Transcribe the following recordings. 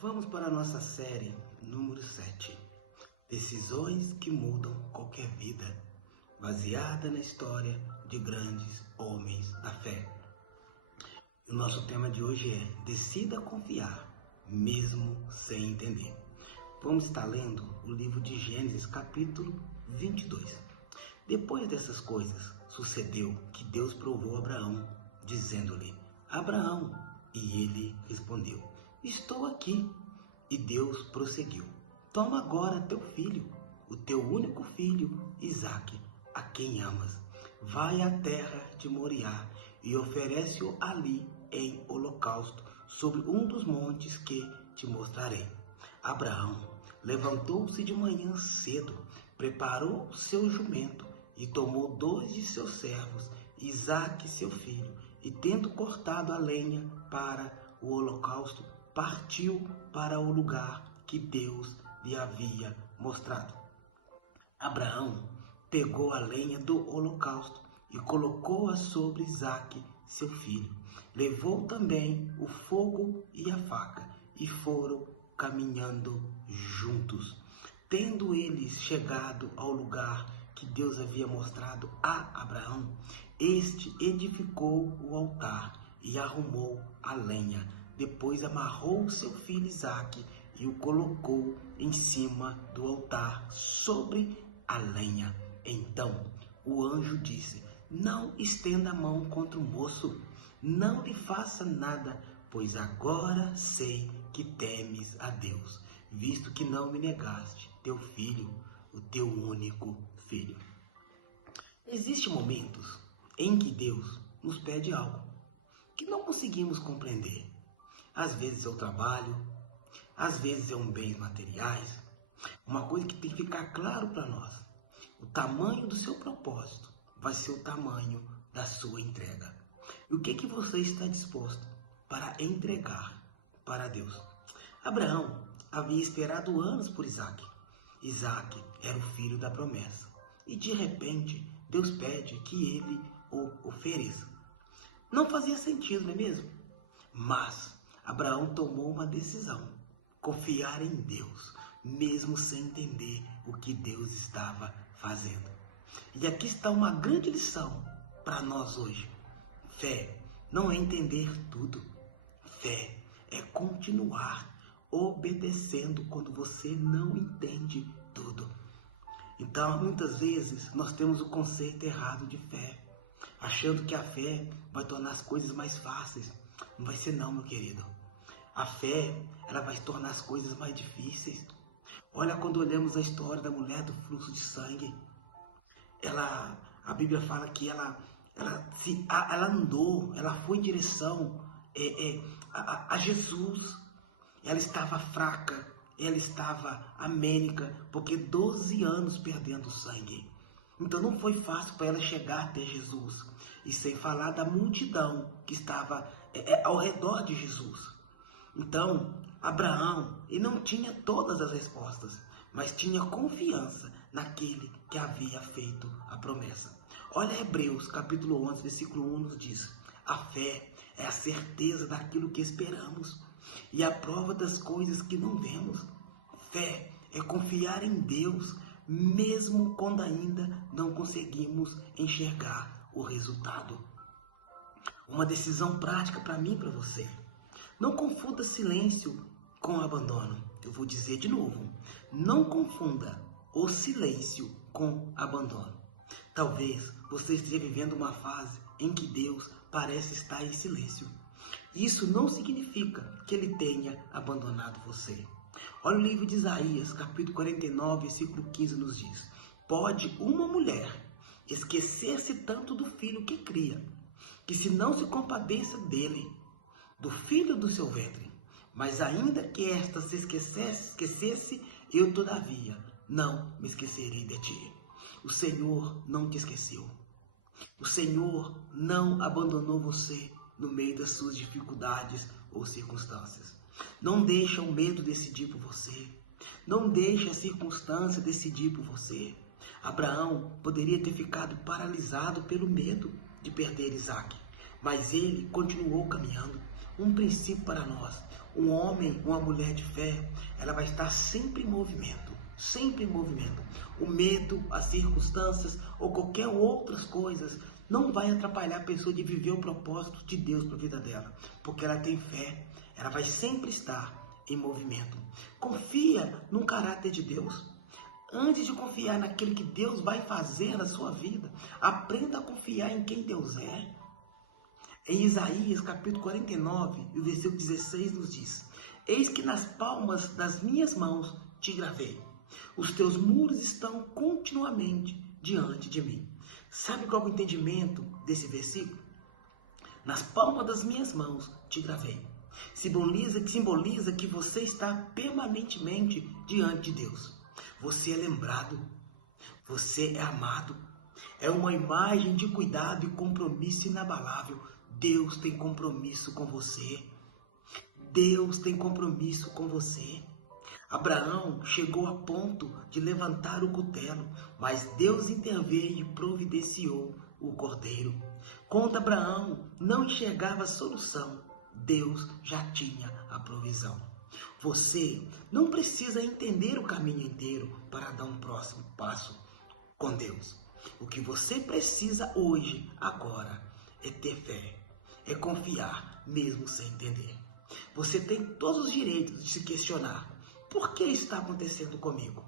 Vamos para a nossa série número 7. Decisões que mudam qualquer vida, baseada na história de grandes homens da fé. O nosso tema de hoje é: decida confiar, mesmo sem entender. Vamos estar lendo o livro de Gênesis, capítulo 22. Depois dessas coisas, sucedeu que Deus provou Abraão, dizendo-lhe: Abraão, e ele respondeu: estou aqui. E Deus prosseguiu: toma agora teu filho, o teu único filho, Isaque, a quem amas. Vai à terra de Moriá e oferece-o ali em holocausto sobre um dos montes que te mostrarei. Abraão levantou-se de manhã cedo, preparou seu jumento e tomou 2 de seus servos, Isaque seu filho, e tendo cortado a lenha para o holocausto, partiu para o lugar que Deus lhe havia mostrado. Abraão pegou a lenha do holocausto e colocou-a sobre Isaque, seu filho. Levou também o fogo e a faca e foram caminhando juntos. Tendo eles chegado ao lugar que Deus havia mostrado a Abraão, este edificou o altar e arrumou a lenha. Depois amarrou seu filho Isaque e o colocou em cima do altar sobre a lenha. Então o anjo disse: não estenda a mão contra o moço, não lhe faça nada, pois agora sei que temes a Deus, visto que não me negaste teu filho, o teu único filho. Existem momentos em que Deus nos pede algo que não conseguimos compreender. Às vezes é o trabalho, às vezes é bens materiais. Uma coisa que tem que ficar claro para nós: o tamanho do seu propósito vai ser o tamanho da sua entrega. E o que você está disposto para entregar para Deus? Abraão havia esperado anos por Isaque. Isaque era o filho da promessa. E de repente, Deus pede que ele o ofereça. Não fazia sentido, não é mesmo? Mas Abraão tomou uma decisão: confiar em Deus, mesmo sem entender o que Deus estava fazendo. E aqui está uma grande lição para nós hoje. Fé não é entender tudo. Fé é continuar obedecendo quando você não entende tudo. Então, muitas vezes, nós temos o conceito errado de fé, achando que a fé vai tornar as coisas mais fáceis. Não vai ser não, meu querido. A fé, ela vai tornar as coisas mais difíceis. Olha, quando olhamos a história da mulher do fluxo de sangue, a Bíblia fala que ela andou, ela foi em direção a Jesus. Ela estava fraca, ela estava amênica, porque 12 anos perdendo sangue. Então não foi fácil para ela chegar até Jesus. E sem falar da multidão que estava ao redor de Jesus. Então, Abraão, ele não tinha todas as respostas, mas tinha confiança naquele que havia feito a promessa. Olha Hebreus, capítulo 11, versículo 1 nos diz: a fé é a certeza daquilo que esperamos e a prova das coisas que não vemos. Fé é confiar em Deus, mesmo quando ainda não conseguimos enxergar o resultado. Uma decisão prática para mim e para você: não confunda silêncio com abandono. Eu vou dizer de novo: não confunda o silêncio com abandono. Talvez você esteja vivendo uma fase em que Deus parece estar em silêncio. Isso não significa que Ele tenha abandonado você. Olha o livro de Isaías, capítulo 49, versículo 15 nos diz: pode uma mulher esquecer-se tanto do filho que cria, que se não se compadeça dele, do filho do seu ventre, mas ainda que esta se esquecesse, eu todavia não me esquecerei de ti. O Senhor não te esqueceu. O Senhor não abandonou você no meio das suas dificuldades ou circunstâncias. Não deixa o medo decidir por você. Não deixa a circunstância decidir por você. Abraão poderia ter ficado paralisado pelo medo de perder Isaque, mas ele continuou caminhando. um princípio para nós. Um homem, uma mulher de fé, ela vai estar sempre em movimento, sempre em movimento. O medo, as circunstâncias ou qualquer outras coisas não vai atrapalhar a pessoa de viver o propósito de Deus para a vida dela, porque ela tem fé, ela vai sempre estar em movimento. Confia no caráter de Deus. Antes de confiar naquilo que Deus vai fazer na sua vida, aprenda a confiar em quem Deus é. Em Isaías capítulo 49, o versículo 16 nos diz: Eis que nas palmas das minhas mãos te gravei. Os teus muros estão continuamente diante de mim. Sabe qual é o entendimento desse versículo? Nas palmas das minhas mãos te gravei. Simboliza que você está permanentemente diante de Deus. Você é lembrado, você é amado. É uma imagem de cuidado e compromisso inabalável. Deus tem compromisso com você. Deus tem compromisso com você. Abraão chegou a ponto de levantar o cutelo, mas Deus interveio e providenciou o cordeiro. Quando Abraão não enxergava a solução, Deus já tinha a provisão. Você não precisa entender o caminho inteiro para dar um próximo passo com Deus. O que você precisa hoje, agora, é ter fé, é confiar mesmo sem entender. Você tem todos os direitos de se questionar: por que está acontecendo comigo?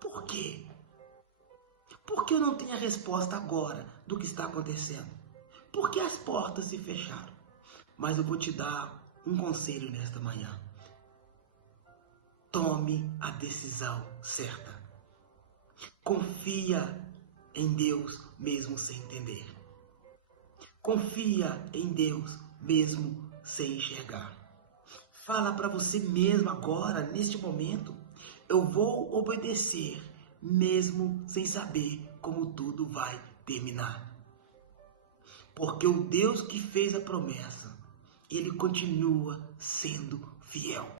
Por quê? Por que eu não tenho a resposta agora do que está acontecendo? Por que as portas se fecharam? Mas eu vou te dar um conselho nesta manhã. Tome a decisão certa. Confia em Deus mesmo sem entender. Confia em Deus mesmo sem enxergar. Fala para você mesmo agora, neste momento: eu vou obedecer mesmo sem saber como tudo vai terminar. Porque o Deus que fez a promessa, Ele continua sendo fiel.